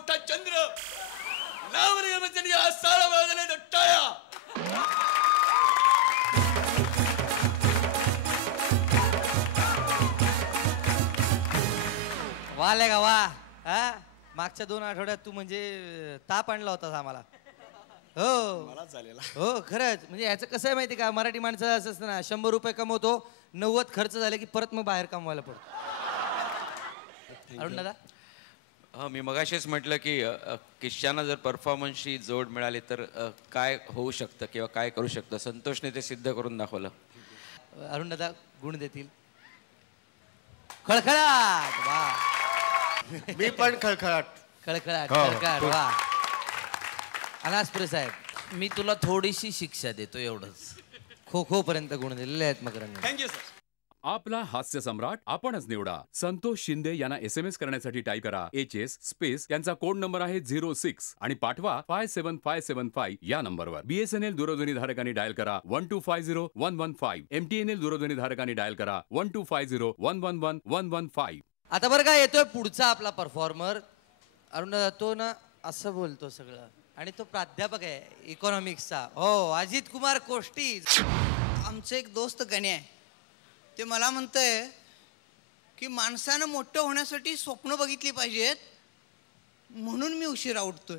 मोठा चंद्र लावणी सारा वाजले टाळ्या. वाले का वा हा मागच्या 2 आठवड्यात तू म्हणजे ताप आणला होतास आम्हाला. हो मला झालेला. हो खरंच म्हणजे ह्याचं कसं आहे माहिती का, मराठी माणसं असं असतं ना, 100 रुपये कमवतो, 90 खर्च झाले की परत मग बाहेर कमवायला पडतो. अरुण दादा. हा मी मगाशीच म्हटलं की किश्याना जर परफॉर्मन्सची जोड मिळाली तर काय होऊ शकतं किंवा काय करू शकतं. संतोषने ते सिद्ध करून दाखवलं. अरुण दादा गुण देतील. खळखळाट. वा मी पण खळखळाट. खळखळाट हो, खळखळाट. वा अनासपुरे साहेब. मी तुला थोडीशी शिक्षा देतो एवढंच. खो खो पर्यंत गुण दिलेले आहेत मकरंद. Thank you sir. आपला हास्य सम्राट आपणच निवडा. संतोष शिंदे यांना SMS करण्यासाठी टाईप करा HS स्पेस त्यांचा कोड नंबर आहे 06 आणि पाठवा 57575 या नंबरवर. BSNL दूरध्वनी धारकांनी डायल करा 1250115. MTNL दूरध्वनी धारकांनी डायल करा 12501111115. आता बरं का येतोय पुढचा आपला परफॉर्मर. अरुण दादा तो ना असं बोलतो सगळं आणि तो प्राध्यापक आहे इकॉनॉमिक्सचा. हो अजित कुमार कोष्टी. आमचं एक दोस्त गणे आहे, ते मला म्हणतंय की माणसानं मोठं होण्यासाठी स्वप्न बघितली पाहिजेत, म्हणून मी उशिरा उठतोय.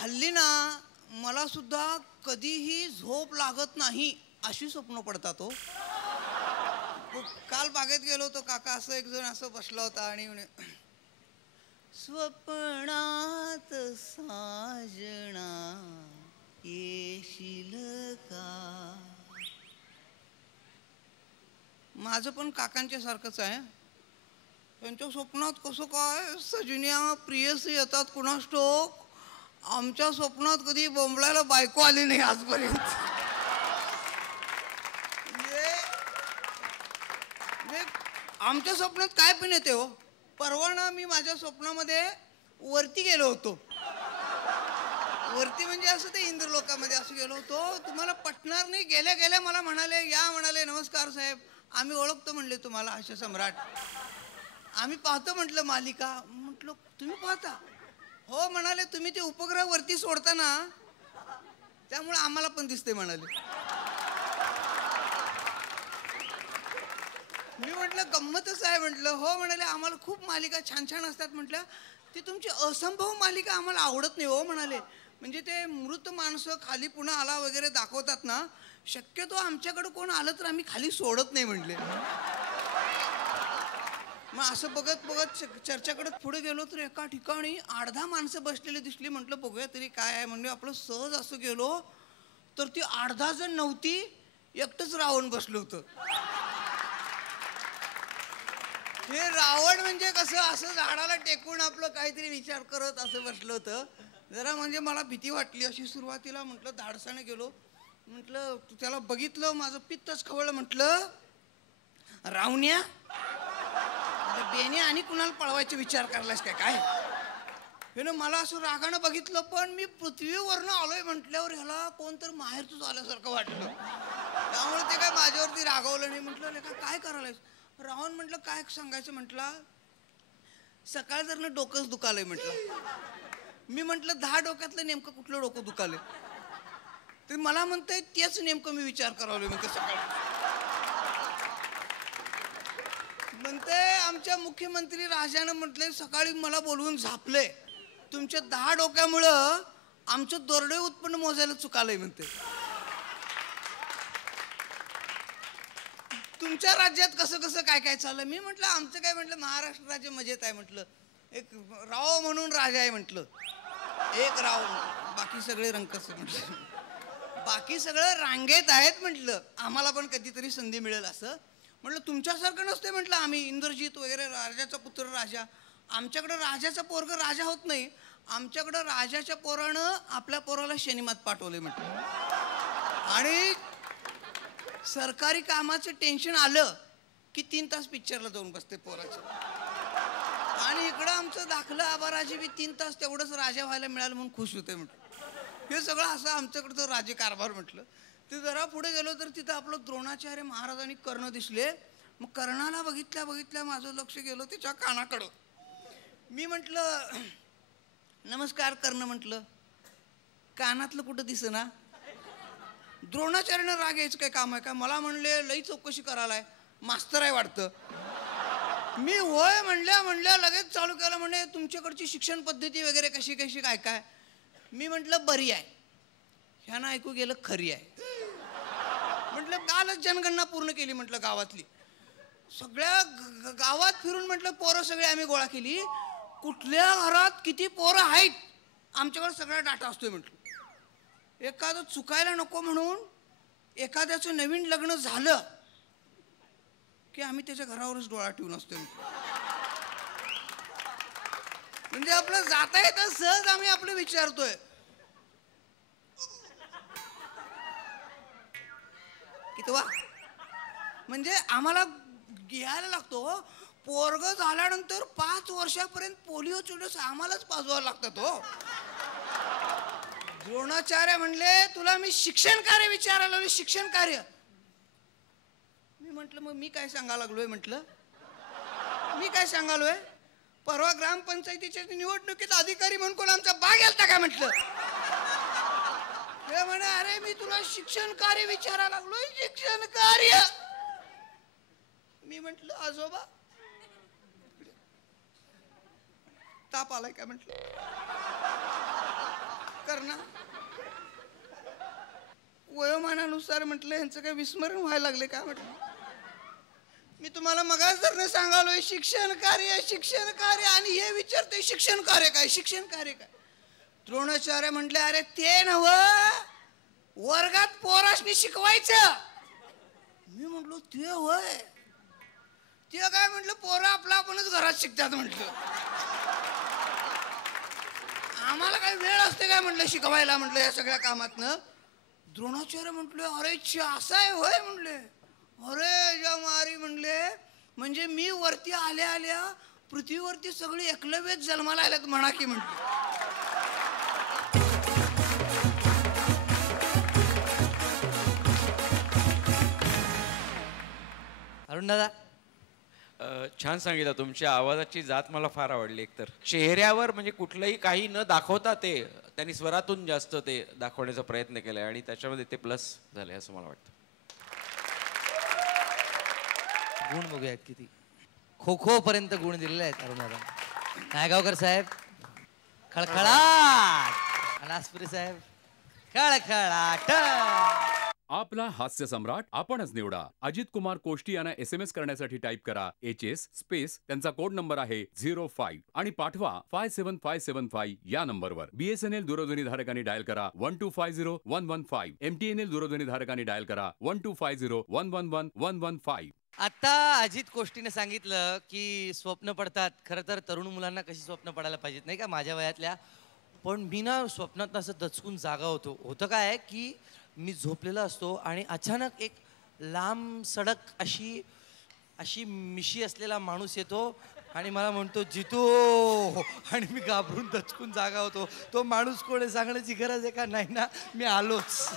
हल्ली ना मला सुद्धा कधीही झोप लागत नाही अशी स्वप्न पडतात. हो काल बागेत गेलो होतो, काका असं एक जण असं बसला होता आणि म्हणे, स्वप्नात साजना येशील का. माझं पण काकांच्या सारखंच आहे. त्यांच्या स्वप्नात कसं काय सजन्या प्रियसी येतात कुणास ठाऊक. आमच्या स्वप्नात कधी बोंबलायला बायको आली नाही आजपर्यंत. आमच्या स्वप्नात काय पण येते हो. परवा ना मी माझ्या स्वप्नामध्ये वरती गेलो होतो. वरती म्हणजे असं ते इंद्रलोकामध्ये असं गेलो होतो. तुम्हाला पटणार नाही, गेल्या गेल्या मला म्हणाले, या म्हणाले, नमस्कार साहेब, आम्ही ओळखतो म्हणले तुम्हाला हास्य सम्राट. आम्ही पाहतो म्हटलं मालिका. म्हटलं तुम्ही पाहता. हो म्हणाले, तुम्ही ते उपग्रह वरती सोडता ना त्यामुळे आम्हाला पण दिसते म्हणाले. मी म्हटलं गंमतच आहे म्हटलं. हो म्हणाले, आम्हाला खूप मालिका छान छान असतात म्हटलं. ती तुमची असंभव मालिका आम्हाला आवडत नाही हो म्हणाले. म्हणजे ते मृत माणसं खाली पुन्हा आला वगैरे दाखवतात ना, शक्यतो आमच्याकडे कोण आलं तर आम्ही खाली सोडत नाही म्हटले. मग असं बघत बघत चर्चाकडे पुढे गेलो तर एका ठिकाणी 8-10 माणसं बसलेली दिसली. म्हटलं बघूया तरी काय आहे. म्हणजे आपलं सहज असं गेलो तर ती 8-10 जण नव्हती, एकटंच रावण बसलं होतं. हे रावण म्हणजे कसं असं झाडाला टेकून आपलं काहीतरी विचार करत असं बसलं होतं. जरा म्हणजे मला भीती वाटली अशी सुरुवातीला. म्हटलं धाडसाने गेलो. म्हटलं त्याला बघितलं, माझं पित्तच खवळलं. म्हटलं रावण्या बेने आणि कुणाला पळवायचा विचार करलास काय. हे ना मला असं रागानं बघितलं, पण मी पृथ्वीवरनं आलोय म्हटल्यावर ह्याला कोणतर माहेरच आल्यासारखं वाटलं. त्यामुळे ते काय माझ्यावरती रागवलं नाही. म्हटलं काय करायलायस. रावण म्हटलं काय सांगायचं. म्हटलं सकाळ जरनं डोकंच दुखालंय म्हटलं. मी म्हटलं 10 डोक्यातलं नेमकं कुठलं डोकं दुखालंय. तर मला म्हणतंय तेच नेमकं मी विचार करावं म्हणते. सकाळी म्हणते आमच्या मुख्यमंत्री राजानं म्हटलंय सकाळी मला बोलवून झापलंय, तुमच्या 10 डोक्यामुळं आमचं दोरडे उत्पन्न मोजायला चुकालंय म्हणते. तुमच्या राज्यात कसं कसं काय काय चाललंय. मी म्हटलं आमचं काय म्हटलं महाराष्ट्र राज्य मजेत आहे म्हटलं. एक राव म्हणून राजा आहे म्हटलं, एक राव, बाकी सगळे रंकस म्हटलं, बाकी सगळं रांगेत आहेत म्हटलं. आम्हाला पण कधीतरी संधी मिळेल असं म्हटलं. तुमच्यासारखं नसते म्हटलं. आम्ही इंद्रजित वगैरे राजाचा पुत्र राजा. आमच्याकडं राजाचा पोरग राजा होत नाही. आमच्याकडं राजाच्या पोरानं आपल्या पोराला शनिमात पाठवले म्हटलं. आणि सरकारी कामाचं टेन्शन आलं की 3 तास पिक्चरला जाऊन बसते पोराचं. आणि इकडं आमचं दाखलं आबाराजी बी 3 तास तेवढंच राजा व्हायला मिळालं म्हणून खुश होते म्हटलं. हे सगळं असं आमच्याकडचं राज्यकारभार म्हटलं. ते जरा पुढे गेलो तर तिथं आपलं द्रोणाचार्य महाराजांनी कर्ण दिसले. मग कर्णाला बघितल्या बघितल्या माझं लक्ष गेलं त्याच्या कानाकडं. मी म्हटलं नमस्कार करणं म्हटलं, कानातलं कुठं दिसेना. द्रोणाचार्यानं राग यायचं काय काम आहे का? मला म्हणले लई चौकशी करायलाय, मास्तर आहे वाटतं. मी होय म्हणल्या लगेच चालू केलं. म्हणे तुमच्याकडची शिक्षण पद्धती वगैरे कशी कशी काय काय. मी म्हटलं बरी आहे. ह्यानं ऐकू गेलं खरी आहे. म्हटलं कालच जनगणना पूर्ण केली म्हटलं गावातली. सगळ्या गावात फिरून म्हटलं पोरं सगळे आम्ही गोळा केली. कुठल्या घरात किती पोरं आहेत आमच्याकडे सगळा डाटा असतोय म्हटलं. एखादं चुकायला नको म्हणून एखाद्याचं नवीन लग्न झालं की आम्ही त्याच्या घरावरच डोळा ठेवून असतोय. म्हणजे आपलं जाता येतं सहज आम्ही आपलं विचारतोय. कितवा म्हणजे आम्हाला घ्यायला लागतो. पोरग झाल्यानंतर 5 वर्षापर्यंत पोलिओ डोस आम्हालाच पाजवावं लागतात हो. द्रोणाचार्य म्हणले तुला मी शिक्षण कार्य विचारायला लागलो. शिक्षण कार्य. मी म्हटलं मग मी काय सांगायला लागलोय. म्हटलं मी काय सांगालोय. परवा ग्रामपंचायतीच्या निवडणुकीत अधिकारी म्हणून कोण आमचा बाग गेलता काय म्हटलं. हे म्हणे अरे मी तुला शिक्षण कार्य विचारायला लागलोय. शिक्षण कार्य. मी म्हटलं आजोबा ताप आलाय काय म्हटलं. करणं वयोमानानुसार म्हटलं यांचं काय विस्मरण व्हायला लागले का म्हटलं. मी तुम्हाला मगाच जर सांगालोय शिक्षण कार्य आणि हे विचारते शिक्षण कार्य काय. शिक्षण कार्य काय. द्रोणाचार्य म्हटले अरे ते नव वर्गात पोराशनी शिकवायचं. मी म्हटलो ते होय. ते काय म्हटलं पोरं आपलं आपणच घरात शिकतात म्हटलं. आम्हाला काही वेळ असते काय म्हटलं शिकवायला म्हटलं या सगळ्या कामातनं. द्रोणाचार्य म्हटले अरे असं आहे होय म्हणले. अरे ज्या मारी म्हणले म्हणजे मी वरती आल्या आल्या पृथ्वीवरती सगळी एकलव्यच जन्माला आल्यात म्हणा की म्हटलं. अरुण दादा छान सांगितलं. तुमच्या आवाजाची जात मला फार आवडली. एकतर चेहऱ्यावर म्हणजे कुठलंही काही न दाखवता ते त्यांनी स्वरातून जास्त ते दाखवण्याचा प्रयत्न केलाय आणि त्याच्यामध्ये ते प्लस झाले असं मला वाटतं. गुण बघूयात किती. खो खो पर्यंत गुण दिलेले आहेत अरुण दादा. नायगावकर साहेब खळखळाट. अनासपुरी साहेब खळखळाट. आपला हास्य सम्राट आपणच निवडा. अजित कुमार कोष्टी यांना SMS करण्यासाठी टाईप करा HS स्पेस त्यांचा कोड नंबर आहे 05 आणि पाठवा 57575 या नंबरवर. BSNL दूरध्वनी धारकांनी डायल करा 1250115. MTNL दूरध्वनी धारकांनी डायल करा 12501111115. आता अजित कोष्टीने सांगितलं की स्वप्न पडतात. खरं तर तरुण मुलांना कशी स्वप्न पडायला पाहिजेत नाही का माझ्या वयातल्या. पण मी ना स्वप्नात असं दचकून जागा होतं काय की मी झोपलेला असतो आणि अचानक एक लांब सडक अशी मिशी असलेला माणूस येतो आणि मला म्हणतो जितू. आणि मी घाबरून दचकून जागा होतो. तो माणूस कोण आहे सांगण्याची गरज आहे का. नाही ना मी आलोच.